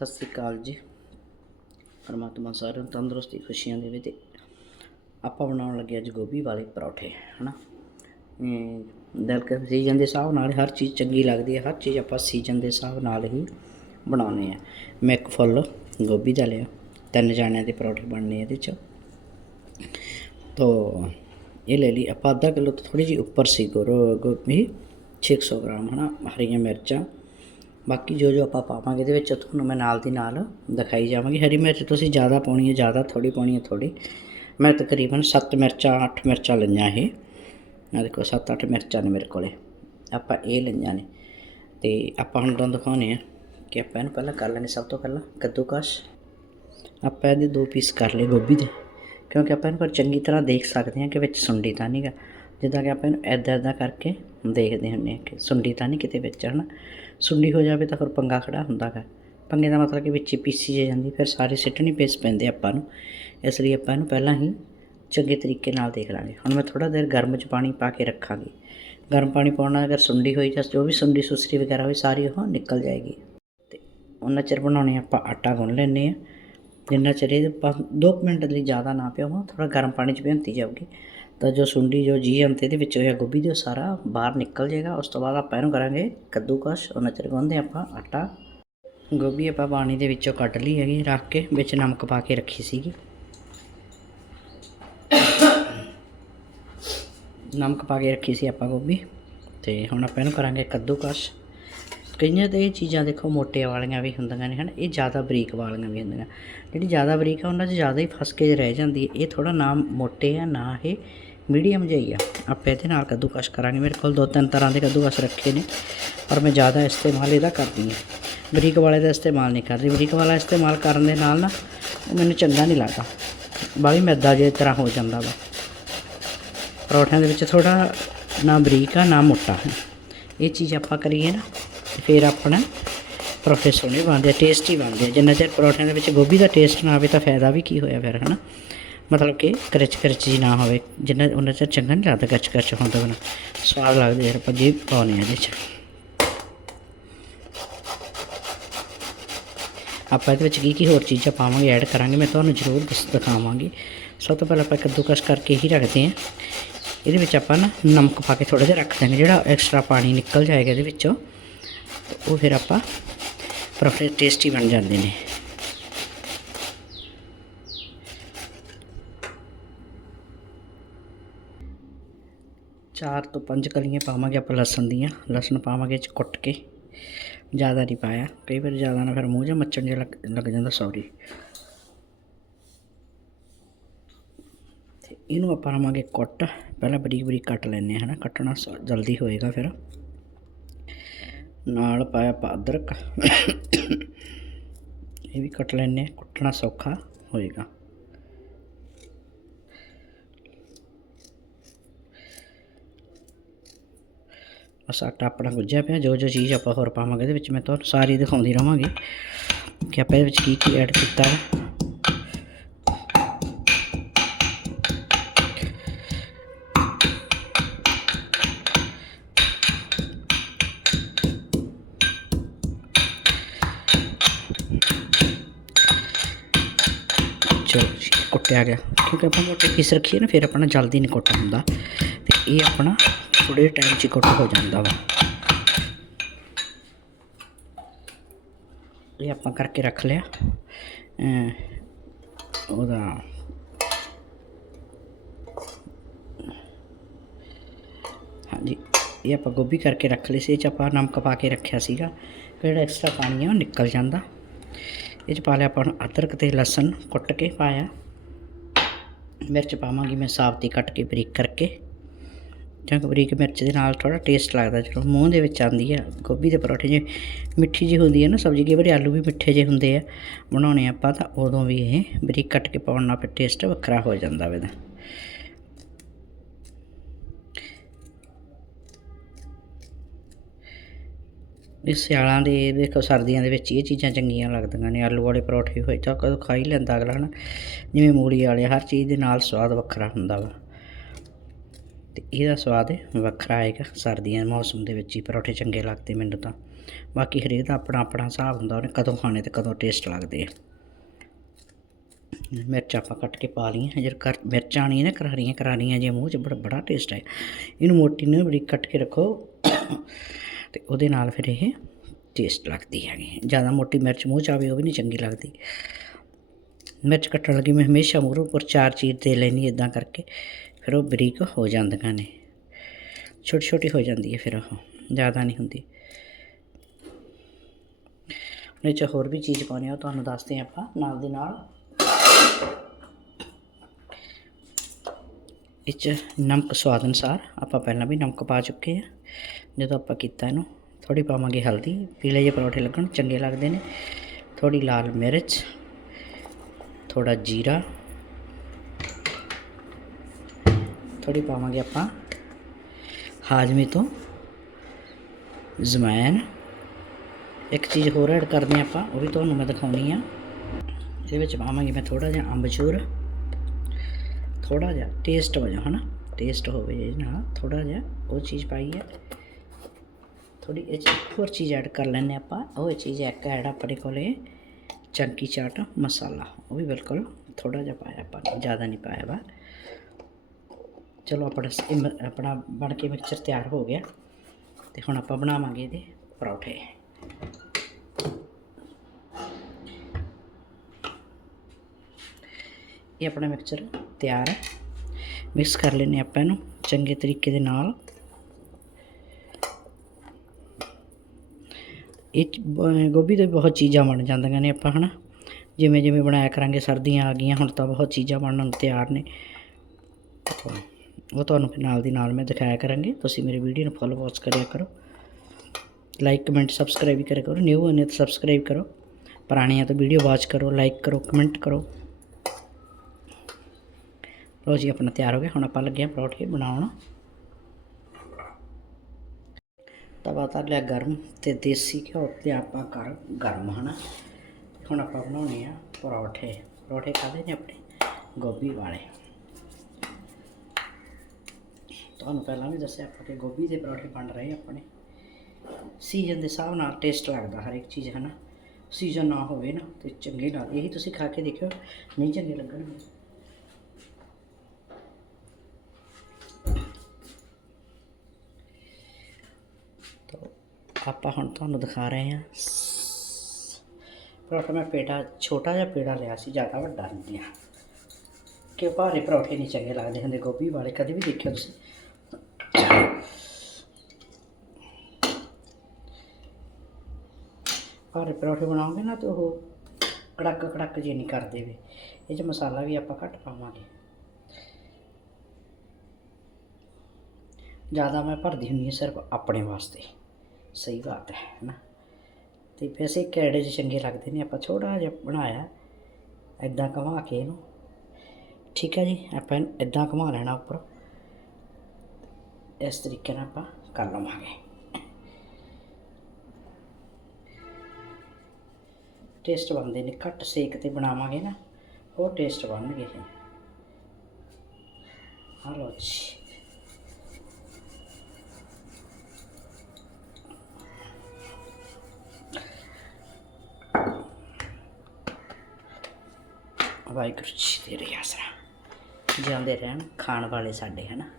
ਸਤਿ ਸ੍ਰੀ ਅਕਾਲ ਜੀ। ਪਰਮਾਤਮਾ ਸਾਰਿਆਂ ਨੂੰ ਤੰਦਰੁਸਤੀ, ਖੁਸ਼ੀਆਂ ਦੇਵੇ ਤੇ ਆਪਾਂ ਬਣਾਉਣ ਲੱਗੇ ਅੱਜ ਗੋਭੀ ਵਾਲੇ ਪਰੌਠੇ, ਹਨਾ? ਅਮ ਦਿਲ ਕੇ ਸੀਜ਼ਨ ਦੇ ਹਿਸਾਬ ਨਾਲ ਹਰ ਚੀਜ਼ ਚੰਗੀ ਲੱਗਦੀ ਹੈ, ਹਰ ਚੀਜ਼ ਆਪਾਂ ਸੀਜ਼ਨ ਦੇ ਹਿਸਾਬ ਨਾਲ ਹੀ ਬਣਾਉਣੇ ਆ ਮੈਂ ਇੱਕ ਫੁੱਲ ਗੋਭੀ ਦਾ ਲਿਆ, ਤਿੰਨ ਜਾਣਿਆਂ ਦੇ ਪਰੌਠੇ ਬਣਨੇ ਇਹਦੇ ਚ। ਤੋ ਇਹ ਲੈ ਲਈ, ਆਪਾਂ ਅੱਧਾ ਕਿਲੋ ਤੋਂ ਥੋੜੀ ਜਿਹੀ ਉੱਪਰ ਸੀ, ਗੋਰੋ ਗੋਭੀ 600 ਗ੍ਰਾਮ, ਹਨਾ, ਹਰੀਆਂ ਮਿਰਚਾਂ। ਬਾਕੀ ਜੋ ਜੋ ਆਪਾਂ ਪਾਵਾਂਗੇ ਇਹਦੇ ਵਿੱਚ ਤੁਹਾਨੂੰ ਮੈਂ ਨਾਲ ਦੀ ਨਾਲ ਦਿਖਾਈ ਜਾਵਾਂਗੀ। ਹਰੀ ਮਿਰਚ ਤੁਸੀਂ ਜ਼ਿਆਦਾ ਪਾਉਣੀ ਹੈ, ਜ਼ਿਆਦਾ ਥੋੜੀ ਪਾਉਣੀ ਹੈ ਥੋੜੀ ਮੈਂ ਤਕਰੀਬਨ 7 ਮਿਰਚਾਂ 8 ਮਿਰਚਾਂ ਲਈਆਂ ਇਹ। ਆ ਦੇਖੋ 7-8 ਮਿਰਚਾਂ ਨੇ ਮੇਰੇ ਕੋਲੇ। ਆਪਾਂ ਇਹ ਲਈਆਂ ਨੇ। ਤੇ ਆਪਾਂ ਹੁਣ ਤੁਹਾਨੂੰ ਦਿਖਾਉਣੇ ਆ ਕਿ ਆਪਾਂ ਇਹਨੂੰ ਪਹਿਲਾਂ ਕਰ ਲੈਣੇ ਸਭ ਤੋਂ ਪਹਿਲਾਂ ਕੱਦੂਕਸ਼। ਆਪਾਂ ਇਹਦੇ ਦੋ ਪੀਸ ਕਰ ਲਏ ਗੋਭੀ ਦੇ। ਕਿਉਂਕਿ ਆਪਾਂ ਇਹਨੂੰ ਪਰ ਚੰਗੀ ਤਰ੍ਹਾਂ ਦੇਖ ਸਕਦੇ ਹਾਂ ਕਿ ਵਿੱਚ ਸੁੰਡੀ ਤਾਂ ਨਹੀਂਗਾ ਜਿੱਦਾਂ ਕਿ ਆਪਾਂ ਇਹਨੂੰ ਐਦਾਂ ਐਦਾਂ ਕਰਕੇ ਦੇਖਦੇ ਹੁੰਦੇ ਹਾਂ ਕਿ ਸੁੰਡੀ ਤਾਂ ਨਹੀਂ ਕਿਤੇ ਵਿੱਚ, ਹਨਾ? ਸੁੰਡੀ ਹੋ ਜਾਵੇ ਤਾਂ ਫਿਰ ਪੰਗਾ ਖੜਾ ਹੁੰਦਾ ਗਾ। ਪੰਗੇ ਦਾ ਮਤਲਬ ਕਿ ਵਿੱਚ ਹੀ ਪੀਸੀ ਜੇ ਜਾਂਦੀ, ਫਿਰ ਸਾਰੇ ਸਿੱਟਣੀ ਪੇਸ ਪੈਂਦੇ ਆਪਾਂ ਨੂੰ। ਇਸ ਲਈ ਆਪਾਂ ਇਹਨੂੰ ਪਹਿਲਾਂ ਹੀ ਚੰਗੇ ਤਰੀਕੇ ਨਾਲ ਦੇਖ ਲਾਂਗੇ। ਹੁਣ ਮੈਂ ਥੋੜਾ ਦੇਰ ਗਰਮ ਚ ਪਾਣੀ ਪਾ ਕੇ ਰੱਖਾਂਗੀ। ਗਰਮ ਪਾਣੀ ਪਾਉਣ ਨਾਲ ਅਗਰ ਸੁੰਡੀ ਹੋਈ ਜਾਂ ਜੋ ਵੀ ਸੁੰਡੀ ਸੁਸਰੀ ਵਗੈਰਾ ਹੋਈ, ਸਾਰੀ ਉਹ ਨਿਕਲ ਜਾਏਗੀ। ਤੇ ਉਹਨਾਂ ਚਿਰ ਬਣਾਉਣੇ ਆਪਾਂ ਆਟਾ ਗੁੰਨ ਲੈਂਦੇ ਆ ਜਿੰਨਾ ਚਿਰ ਇਹ ਆਪਾਂ 2 ਮਿੰਟ ਲਈ ਜ਼ਿਆਦਾ ਨਾ ਪਿਆਵਾਂ ਥੋੜਾ ਗਰਮ ਪਾਣੀ 'ਚ ਭਿਉਂਤੀ ਜਾਊਗੀ। ਤਾਂ ਜੋ ਸੁੰਡੀ, ਜੋ ਜੀ ਅੰਤੇ ਦੇ ਵਿੱਚ ਹੋਇਆ ਗੋਭੀ ਦੇ, ਉਹ ਸਾਰਾ ਬਾਹਰ ਨਿਕਲ ਜਾਏਗਾ। ਉਸ ਤੋਂ ਬਾਅਦ ਆਪਾਂ ਇਹਨੂੰ ਕਰਾਂਗੇ ਕੱਦੂਕਸ਼। ਉਹਨਾਂ ਚਿਰ ਗੁੰਨਦੇ ਆਪਾਂ ਆਟਾ। ਗੋਭੀ ਆਪਾਂ ਪਾਣੀ ਦੇ ਵਿੱਚੋਂ ਕੱਢ ਲਈ ਹੈਗੀ, ਰੱਖ ਕੇ ਵਿੱਚ ਨਮਕ ਪਾ ਕੇ ਰੱਖੀ ਸੀਗੀ। ਨਮਕ ਪਾ ਕੇ ਰੱਖੀ ਸੀ ਆਪਾਂ ਗੋਭੀ। ਤੇ ਹੁਣ ਆਪਾਂ ਇਹਨੂੰ ਕਰਾਂਗੇ ਕੱਦੂਕਸ਼। ਕਈਆਂ ਤੇ ਇਹ ਚੀਜ਼ਾਂ ਦੇਖੋ ਮੋਟੇ ਵਾਲੀਆਂ ਵੀ ਹੁੰਦੀਆਂ ਨੇ, ਹਨ। ਇਹ ਜ਼ਿਆਦਾ ਬਰੀਕ ਵਾਲੀਆਂ ਵੀ ਹੁੰਦੀਆਂ। ਜਿਹੜੀ ਜ਼ਿਆਦਾ ਬਰੀਕ ਆ, ਉਹਨਾਂ 'ਚ ਜ਼ਿਆਦਾ ਹੀ ਫਸ ਕੇ ਰਹਿ ਜਾਂਦੀ ਹੈ। ਇਹ ਥੋੜਾ ਨਾ ਮੋਟੇ ਆ, ਨਾ ਇਹ ਮੀਡੀਅਮ ਜਿਹੀ ਆ। ਆਪਾਂ ਇਹਦੇ ਨਾਲ ਕੱਦੂਕਸ਼ ਕਰਾਂਗੇ। ਮੇਰੇ ਕੋਲ ਦੋ ਤਿੰਨ ਤਰ੍ਹਾਂ ਦੇ ਕੱਦੂਕਸ਼ ਰੱਖੇ ਨੇ, ਪਰ ਮੈਂ ਜ਼ਿਆਦਾ ਇਸਤੇਮਾਲ ਇਹਦਾ ਕਰਦੀ ਹਾਂ। ਬਰੀਕ ਵਾਲੇ ਦਾ ਇਸਤੇਮਾਲ ਨਹੀਂ ਕਰਦੀ। ਬਰੀਕ ਵਾਲਾ ਇਸਤੇਮਾਲ ਕਰਨ ਦੇ ਨਾਲ ਨਾ ਉਹ ਮੈਨੂੰ ਚੰਗਾ ਨਹੀਂ ਲੱਗਦਾ। ਬਾਕੀ ਮੈਦਾ ਜੇ ਤਰ੍ਹਾਂ ਹੋ ਜਾਂਦਾ ਵਾ। ਪਰੌਠਿਆਂ ਦੇ ਵਿੱਚ ਥੋੜਾ ਨਾ ਬਰੀਕ ਆ, ਨਾ ਮੋਟਾ। ਹੈ ਇਹ ਚੀਜ਼ ਆਪਾਂ ਕਰੀਏ ਨਾ ਫਿਰ ਆਪਣਾ ਪਰੌਠੇ ਸੋਹਣੇ ਬਣਦੇ ਆ ਟੇਸਟੀ ਬਣਦੇ ਆ। ਜਿੰਨਾ ਚਿਰ ਪਰੌਠਿਆਂ ਦੇ ਵਿੱਚ ਗੋਭੀ ਦਾ ਟੇਸਟ ਨਾ ਆਵੇ ਤਾਂ ਫਾਇਦਾ ਵੀ ਕੀ ਹੋਇਆ ਫਿਰ, ਹਨਾ? ਮਤਲਬ ਕਿ ਕਰਚ ਕਰਚ ਜੀ ਨਾ ਹੋਵੇ, ਜਿੰਨਾ ਉਹਨਾਂ ਚਿਰ ਚੰਗਾ ਨਹੀਂ ਲੱਗਦਾ ਕੱਚ ਕਰਚ ਹੁੰਦਾ ਬਣਾ ਸਵਾਦ ਲੱਗਦਾ ਯਾਰ ਆਪਾਂ ਜੀ ਪਾਉਣੇ ਆ ਇਹਦੇ 'ਚ। ਆਪਾਂ ਇਹਦੇ ਵਿੱਚ ਕੀ ਕੀ ਹੋਰ ਚੀਜ਼ਾਂ ਪਾਵਾਂਗੇ ਐਡ ਕਰਾਂਗੇ, ਮੈਂ ਤੁਹਾਨੂੰ ਜ਼ਰੂਰ ਦੱਸ, ਦਿਖਾਵਾਂਗੀ। ਸਭ ਤੋਂ ਪਹਿਲਾਂ ਆਪਾਂ ਕੱਦੂਕਸ ਕਰਕੇ ਹੀ ਰੱਖਦੇ ਹਾਂ। ਇਹਦੇ ਵਿੱਚ ਆਪਾਂ ਨਾ ਨਮਕ ਪਾ ਕੇ ਥੋੜਾ ਜਿਹਾ ਰੱਖ ਦਾਂਗੇ ਜਿਹੜਾ ਐਕਸਟਰਾ ਪਾਣੀ ਨਿਕਲ ਜਾਏਗਾ ਇਹਦੇ ਵਿੱਚੋਂ। ਉਹ ਫਿਰ ਆਪਾਂ ਪਰਫੇ ਟੇਸਟੀ ਬਣ ਜਾਂਦੇ ਨੇ। ਚਾਰ ਤੋਂ ਪੰਜ ਕਲੀਆਂ ਪਾਵਾਂਗੇ ਆਪਾਂ ਲਸਣ ਦੀਆਂ। ਲਸਣ ਪਾਵਾਂਗੇ 'ਚ ਕੁੱਟ ਕੇ। ਜ਼ਿਆਦਾ ਨਹੀਂ ਪਾਇਆ। ਕਈ ਵਾਰ ਜ਼ਿਆਦਾ ਨਾ ਫਿਰ ਮੂੰਹ ਜਾਂ ਮੱਚਣ ਜਿਹਾ ਲੱਗ ਲੱਗ ਜਾਂਦਾ ਸੌਰੀ ਤੇ ਇਹਨੂੰ ਆਪਾਂ ਲਾਵਾਂਗੇ ਕੁੱਟ। ਪਹਿਲਾਂ ਬਰੀਕ ਬਰੀਕ ਕੱਟ ਲੈਣੇ ਹਨਾ? ਕੱਟਣਾ ਸ- ਜਲਦੀ ਹੋਏਗਾ ਫਿਰ। ਨਾਲ ਪਾਇਆ ਆਪਾਂ ਅਦਰਕ। ਇਹ ਵੀ ਕੱਟ ਲੈਣੇ ਕੁੱਟਣਾ ਸੌਖਾ ਹੋਏਗਾ। ਆਟਾ ਆਪਣਾ ਗੁੱਝਿਆ ਪਿਆ, ਜੋ ਜੋ ਚੀਜ਼ ਆਪਾਂ ਹੋਰ ਪਾਵਾਂਗੇ ਇਹਦੇ ਵਿੱਚ ਮੈਂ ਤੁਹਾਨੂੰ ਸਾਰੀ ਦਿਖਾਉਂਦੀ ਰਹਾਂਗੀ ਕਿ ਆਪਾਂ ਇਹਦੇ ਵਿੱਚ ਕੀ ਕੀ ਐਡ ਕੀਤਾ ਹੈ। ਚਲੋ ਕੁੱਟਿਆ ਗਿਆ। ਕਿਉਂਕਿ ਆਪਾਂ ਮੋਟੇ ਪੀਸ ਰੱਖੀਏ ਨਾ, ਫਿਰ ਆਪਣਾ ਜਲਦੀ ਨਹੀਂ ਕੁੱਟ ਹੁੰਦਾ। ਤੇ ਇਹ ਆਪਣਾ ਥੋੜੇ ਟਾਈਮ 'ਚ ਕੁੱਟ ਹੋ ਜਾਂਦਾ ਵਾ। ਇਹ ਆਪਾਂ ਕਰਕੇ ਰੱਖ ਲਿਆ। ਉਹਦਾ ਹਾਂਜੀ, ਇਹ ਆਪਾਂ ਗੋਭੀ ਕਰਕੇ ਰੱਖ ਲਈ ਸੀ। ਇਹ 'ਚ ਆਪਾਂ ਨਮਕ ਪਾ ਕੇ ਰੱਖਿਆ ਸੀਗਾ। ਜਿਹੜਾ ਐਕਸਟਰਾ ਪਾਣੀ ਆ, ਉਹ ਨਿਕਲ ਜਾਂਦਾ। ਇਹ 'ਚ ਪਾ ਲਿਆ ਆਪਾਂ ਅਦਰਕ ਤੇ ਲਸਣ ਕੁੱਟ ਕੇ ਪਾਇਆ। ਮਿਰਚ ਪਾਵਾਂਗੀ ਮੈਂ ਸਾਬਤੀ ਕੱਟ ਕੇ ਬਰੀਕ ਕਰਕੇ। ਜਾਂ ਬਰੀਕ ਮਿਰਚ ਦੇ ਨਾਲ ਥੋੜਾ ਟੇਸਟ ਲੱਗਦਾ ਜਦੋਂ ਮੂੰਹ ਦੇ ਵਿੱਚ ਆਉਂਦੀ ਆ ਗੋਭੀ ਦੇ ਪਰੌਂਠੇ ਜੇ ਮਿੱਠੀ ਜੀ ਹੁੰਦੀ ਹੈ ਨਾ, ਸਬਜ਼ੀ ਕਈ ਵਾਰੀ ਆਲੂ ਵੀ ਮਿੱਠੇ ਜੇ ਹੁੰਦੇ ਆ, ਬਣਾਉਣੇ ਆਪਾਂ ਤਾਂ ਉਦੋਂ ਵੀ ਇਹ ਬਰੀਕ ਕੱਟ ਕੇ ਪਾਉਣ ਨਾਲ ਫਿਰ ਟੇਸਟ ਵੱਖਰਾ ਹੋ ਜਾਂਦਾ ਵਾ ਇਹਦਾ। ਇਹ ਸਿਆਲਾਂ ਦੇ, ਦੇਖੋ ਸਰਦੀਆਂ ਦੇ ਵਿੱਚ ਇਹ ਚੀਜ਼ਾਂ ਚੰਗੀਆਂ ਲੱਗਦੀਆਂ ਨੇ, ਆਲੂ ਵਾਲੇ ਪਰੌਂਠੇ ਹੋਏ ਤਾਂ ਕਦੋਂ ਖਾ ਹੀ ਲੈਂਦਾ ਅਗਲਾ ਹਨਾ। ਜਿਵੇਂ ਮੂਲੀ ਵਾਲੇ, ਹਰ ਚੀਜ਼ ਦੇ ਨਾਲ ਸਵਾਦ ਵੱਖਰਾ ਹੁੰਦਾ ਵਾ। ਇਹਦਾ ਸਵਾਦ ਵੱਖਰਾ ਆਏਗਾ ਸਰਦੀਆਂ ਮੌਸਮ ਦੇ ਵਿੱਚ ਹੀ ਪਰੌਠੇ ਚੰਗੇ ਲੱਗਦੇ ਮੈਨੂੰ ਤਾਂ। ਬਾਕੀ ਹਰੇਕ ਦਾ ਆਪਣਾ ਆਪਣਾ ਹਿਸਾਬ ਹੁੰਦਾ, ਉਹਨੇ ਕਦੋਂ ਖਾਣੇ ਤੇ ਕਦੋਂ ਟੇਸਟ ਲੱਗਦੇ ਆ। ਮਿਰਚ ਆਪਾਂ ਕੱਟ ਕੇ ਪਾ ਲਈਆਂ ਜਦ ਕਰ, ਮਿਰਚਾਂ ਨਹੀਂ ਨਾ, ਕਰਾਰੀਆਂ ਕਰਾਰੀਆਂ ਜੇ ਮੂੰਹ 'ਚ, ਬੜਾ ਬੜਾ ਟੇਸਟ ਹੈ। ਇਹਨੂੰ ਮੋਟੀ ਨਾ ਬੜੀ ਕੱਟ ਕੇ ਰੱਖੋ, ਤੇ ਉਹਦੇ ਨਾਲ ਫਿਰ ਇਹ ਟੇਸਟ ਲੱਗਦੀ ਹੈਗੀ ਜ਼ਿਆਦਾ ਮੋਟੀ ਮਿਰਚ ਮੂੰਹ 'ਚ ਆਵੇ, ਉਹ ਵੀ ਨਹੀਂ ਚੰਗੀ ਲੱਗਦੀ। ਮਿਰਚ ਕੱਟਣ ਲੱਗੀ, ਮੈਂ ਹਮੇਸ਼ਾ ਮੂਹਰੋਂ ਉੱਪਰ ਚਾਰ ਚੀਰ ਦੇ ਲੈਣੀ ਇਦਾਂ ਕਰਕੇ। ਫਿਰ ਉਹ ਬਰੀਕ ਹੋ ਜਾਂਦੀਆਂ ਨੇ। ਛੋਟੀ ਛੋਟੀ ਹੋ ਜਾਂਦੀ ਹੈ ਫਿਰ ਉਹ, ਜ਼ਿਆਦਾ ਨਹੀਂ ਹੁੰਦੀ। ਉਹਨੇ ਚ ਹੋਰ ਵੀ ਚੀਜ਼ ਪਾਉਣੀ ਆ, ਉਹ ਤੁਹਾਨੂੰ ਦੱਸਦੇ ਹਾਂ ਆਪਾਂ ਨਾਲ ਦੇ ਨਾਲ। ਇਹ 'ਚ ਨਮਕ ਸਵਾਦ ਅਨੁਸਾਰ ਆਪਾਂ ਪਹਿਲਾਂ ਵੀ ਨਮਕ ਪਾ ਚੁੱਕੇ ਆ। ਜਦੋਂ ਆਪਾਂ ਕੀਤਾ ਇਹਨੂੰ ਥੋੜੀ ਪਾਵਾਂਗੇ ਹਲਦੀ, ਪੀਲੇ ਜਿਹੇ ਪਰੌਂਠੇ ਲੱਗਣ, ਚੰਗੇ ਲੱਗਦੇ ਨੇ। ਥੋੜੀ ਲਾਲ ਮਿਰਚ ਥੋੜਾ ਜੀਰਾ ਥੋੜੀ ਪਾਵਾਂਗੇ ਆਪਾਂ। ਹਾਜਮੇ ਤੋਂ ਜ਼ਮੈਨ ਇੱਕ ਚੀਜ਼ ਹੋਰ ਐਡ ਕਰਦੇ ਹਾਂ ਆਪਾਂ, ਉਹ ਵੀ ਤੁਹਾਨੂੰ ਮੈਂ ਦਿਖਾਉਣੀ ਆ। ਇਹਦੇ ਵਿੱਚ ਪਾਵਾਂਗੇ ਮੈਂ ਥੋੜਾ ਜਿਹਾ ਅੰਬਚੂਰ। ਥੋੜਾ ਜਿਹਾ ਟੇਸਟ ਹੋ ਵਜੋਂ, ਹਨਾ? ਟੇਸਟ ਹੋਵੇ ਇਹਦੇ ਨਾਲ ਥੋੜਾ ਜਿਹਾ ਉਹ ਚੀਜ਼ ਪਾਈ ਹੈ ਥੋੜੀ ਇਹ 'ਚ ਇੱਕ ਹੋਰ ਚੀਜ਼ ਐਡ ਕਰ ਲੈਂਦੇ ਆਪਾਂ। ਉਹ ਚੀਜ਼ ਇੱਕ ਐਡ ਆਪਣੇ ਕੋਲੇ ਚੰਕੀ ਚਾਟ, ਮਸਾਲਾ। ਉਹ ਵੀ ਬਿਲਕੁਲ ਥੋੜਾ ਜਿਹਾ ਪਾਇਆ ਆਪਾਂ ਜ਼ਿਆਦਾ ਨਹੀਂ ਪਾਇਆ ਵਾ। ਚਲੋ ਆਪਣਾ ਆਪਣਾ ਬਣ ਕੇ ਮਿਕਸਚਰ ਤਿਆਰ ਹੋ ਗਿਆ ਤੇ ਹੁਣ ਆਪਾਂ ਬਣਾਵਾਂਗੇ ਇਹਦੇ ਪਰੌਠੇ। ਇਹ ਆਪਣਾ ਮਿਕਸਚਰ ਤਿਆਰ ਹੈ। ਮਿਕਸ ਕਰ ਲੈਨੇ ਆਪਾਂ ਇਹਨੂੰ ਚੰਗੇ ਤਰੀਕੇ ਦੇ ਨਾਲ। ਇਹ ਗੋਭੀ ਦੇ ਬਹੁਤ ਚੀਜ਼ਾਂ ਬਣ ਜਾਂਦੀਆਂ ਨੇ ਆਪਾਂ, ਹਨਾ? ਜਿਵੇਂ ਜਿਵੇਂ ਬਣਾਇਆ ਕਰਾਂਗੇ, ਸਰਦੀਆਂ ਆ ਗਈਆਂ, ਹੁਣ ਤਾਂ ਬਹੁਤ ਚੀਜ਼ਾਂ ਬਣਨ ਨੂੰ ਤਿਆਰ ਨੇ। ਉਹ ਤੁਹਾਨੂੰ ਫਿਰ ਨਾਲ ਦੀ ਨਾਲ ਮੈਂ ਦਿਖਾਇਆ ਕਰਾਂਗੇ। ਤੁਸੀਂ ਮੇਰੇ ਵੀਡੀਓ ਨੂੰ ਫੋਲੋ ਵਾਚ ਕਰਿਆ ਕਰੋ। ਲਾਈਕ ਕਮੈਂਟ ਸਬਸਕ੍ਰਾਈਬ ਵੀ ਕਰਿਆ ਕਰੋ। ਨਿਊ ਹੋਣੇ ਤਾਂ ਸਬਸਕ੍ਰਾਈਬ ਕਰੋ। ਪੁਰਾਣੀਆਂ ਤਾਂ ਵੀਡੀਓ ਵਾਚ ਕਰੋ ਲਾਈਕ ਕਰੋ ਕਮੈਂਟ ਕਰੋ। ਲੋ ਜੀ, ਆਪਣਾ ਤਿਆਰ ਹੋ ਗਿਆ। ਹੁਣ ਆਪਾਂ ਲੱਗੇ ਹਾਂ ਪਰੌਂਠੇ ਬਣਾਉਣ। ਤਵਾ ਧਰ ਲਿਆ ਗਰਮ ਤੇ ਦੇਸੀ ਘਿਓ ਤੇ ਆਪਾਂ ਕਰ ਗਰਮ, ਹਨਾ? ਹੁਣ ਆਪਾਂ ਬਣਾਉਣੇ ਆ ਪਰੌਠੇ। ਪਰੌਠੇ ਖਾਦੇ ਨੇ ਆਪਣੇ? ਗੋਭੀ ਵਾਲੇ। ਤੁਹਾਨੂੰ ਪਹਿਲਾਂ ਵੀ ਦੱਸਿਆ ਆਪਾਂ ਕਿ ਗੋਭੀ ਦੇ ਪਰੌਂਠੇ ਬਣ ਰਹੇ ਆਪਣੇ। ਸੀਜ਼ਨ ਦੇ ਹਿਸਾਬ ਨਾਲ ਟੇਸਟ ਲੱਗਦਾ ਹਰ ਇੱਕ ਚੀਜ਼ ਹੈ ਨਾ ਸੀਜ਼ਨ ਨਾ ਹੋਵੇ ਨਾ, ਤੇ ਚੰਗੇ ਲੱਗਦੇ ਇਹੀ ਤੁਸੀਂ ਖਾ ਕੇ ਦੇਖਿਓ, ਨਹੀਂ ਚੰਗੇ ਲੱਗਣਗੇ। ਆਪਾਂ ਹੁਣ ਤੁਹਾਨੂੰ ਦਿਖਾ ਰਹੇ ਹਾਂ। ਪਰੌਠਾ ਮੈਂ ਪੇੜਾ, ਛੋਟਾ ਜਿਹਾ ਪੇੜਾ ਲਿਆ ਸੀ, ਜ਼ਿਆਦਾ ਵੱਡਾ ਨਹੀਂ ਲਿਆ। ਕਿ ਭਾਰੇ ਪਰੌਠੇ ਨਹੀਂ ਚੰਗੇ ਲੱਗਦੇ ਹੁੰਦੇ ਗੋਭੀ ਵਾਲੇ, ਕਦੇ ਵੀ ਦੇਖਿਓ ਤੁਸੀਂ। ਭਾਰੇ ਪਰੌਠੇ ਬਣਾਉਂਗੇ ਨਾ ਤੇ ਉਹ ਕੜਕ ਕੜਕ ਜੇ ਨਹੀਂ ਕਰਦੇ ਵੇ ਇਹ 'ਚ ਮਸਾਲਾ ਵੀ ਆਪਾਂ ਘੱਟ ਪਾਵਾਂਗੇ। ਜ਼ਿਆਦਾ ਮੈਂ ਭਰਦੀ ਹੁੰਦੀ ਹਾਂ ਸਿਰਫ ਆਪਣੇ ਵਾਸਤੇ। ਸਹੀ ਬਾਤ ਹੈ ਨਾ? ਤੇ ਵੈਸੇ ਕੈੜੇ ਜਿਹੇ ਚੰਗੇ ਲੱਗਦੇ ਨੇ, ਆਪਾਂ ਥੋੜਾ ਜਿਹਾ ਬਣਾਇਆ। ਐਦਾਂ ਘੁਮਾ ਕੇ ਇਹਨੂੰ। ਠੀਕ ਹੈ ਜੀ, ਆਪਾਂ ਇਹਨੂੰ ਐਦਾਂ ਘੁਮਾ ਲੈਣਾ ਉੱਪਰ। ਇਸ ਤਰੀਕੇ ਨਾਲ ਆਪਾਂ ਕਰ ਲਵਾਂਗੇ। ਟੇਸਟ ਬਣਦੇ ਨੇ, ਘੱਟ ਸੇਕ ਤੇ ਬਣਾਵਾਂਗੇ ਨਾ ਉਹ ਟੇਸਟ ਬਣਨਗੇ ਇਹ ਹਾਂ ਲਓ ਜੀ। ਵਾਹਿਗੁਰੂ ਜੀ ਤੇਰੇ ਆਸਰਾ। ਜਿਉਂਦੇ ਰਹਿਣ, ਖਾਣ ਵਾਲੇ ਸਾਡੇ, ਹਨਾ?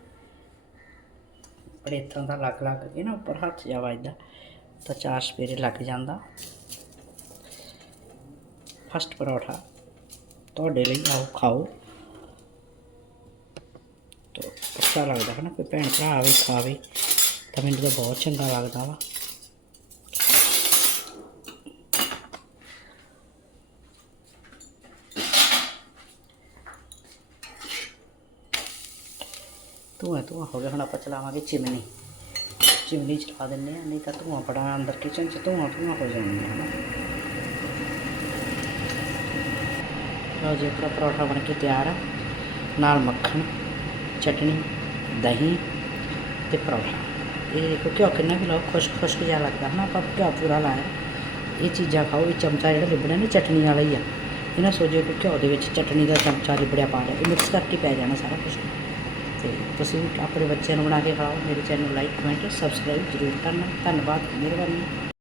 ਪਰ ਪਲੇਟਾਂ ਦਾ ਲੱਗ ਲੱਗ ਕੇ ਨਾ ਉੱਪਰ ਹੱਥ ਜਾ ਵੱਜਦਾ, ਤਾਂ ਚਾਰ ਸਪੇਰੇ ਲੱਗ ਜਾਂਦਾ। ਫਸਟ ਪਰੌਠਾ, ਤੁਹਾਡੇ ਲਈ ਆਓ, ਖਾਓ। ਤੋ ਅੱਛਾ ਲੱਗਦਾ ਹੈ ਨਾ ਕੋਈ ਭੈਣ ਭਰਾ ਆਵੇ, ਖਾਵੇ, ਤਾਂ ਮੈਨੂੰ ਤਾਂ ਬਹੁਤ ਚੰਗਾ ਲੱਗਦਾ ਵਾ। ਧੂਆਂ ਧੂਆਂ ਹੋ ਗਿਆ, ਹੁਣ ਆਪਾਂ ਚਲਾਵਾਂਗੇ ਚਿਮਨੀ। ਚਿਮਨੀ ਚਲਾ ਦਿੰਦੇ ਆ ਨਹੀਂ ਤਾਂ ਧੂਆਂ ਬੜਾ ਅੰਦਰ ਕਿਚਨ ਚ ਧੂਆਂ ਧੂਆਂ ਹੋ ਜਾਣਗੇ ਹੈ ਲਓ ਜੀ, ਆਪਣਾ ਪਰੌਠਾ ਬਣ ਕੇ ਤਿਆਰ ਆ। ਨਾਲ ਮੱਖਣ, ਚਟਨੀ, ਦਹੀਂ ਤੇ ਪਰੌਠਾ। ਇਹ ਦੇਖੋ ਘਿਓ ਕਿੰਨਾ ਵੀ ਲਾਓ, ਖੁਸ਼ਕ ਖੁਸ਼ਕ ਜਿਹਾ ਲੱਗਦਾ। ਹਨਾ ਆਪਾਂ ਘਿਓ ਪੂਰਾ ਲਾਇਆ। ਇਹ ਚੀਜ਼ਾਂ ਖਾਓ, ਇਹ ਚਮਚਾ ਜਿਹੜਾ ਲਿਬੜਿਆ ਨਾ ਚਟਨੀ ਵਾਲਾ ਹੀ ਆ। ਇਹ ਨਾ ਸੋਚਿਓ ਕਿ ਘਿਓ ਦੇ ਵਿੱਚ ਚਟਨੀ ਦਾ ਚਮਚਾ ਲਿਬੜਿਆ ਪਾ ਲਿਆ। ਇਹ ਮਿਕਸ ਕਰਕੇ ਪੈ ਜਾਣਾ ਸਾਰਾ ਕੁਝ ਤੇ ਤੁਸੀਂ ਆਪਣੇ ਬੱਚਿਆਂ ਨੂੰ ਬਣਾ ਕੇ ਖਾਓ ਮੇਰੇ ਚੈਨਲ ਨੂੰ ਲਾਈਕ ਕਮੈਂਟ ਸਬਸਕ੍ਰਾਈਬ ਜ਼ਰੂਰ ਕਰਨਾ। ਧੰਨਵਾਦ, ਮਿਹਰਬਾਨੀ।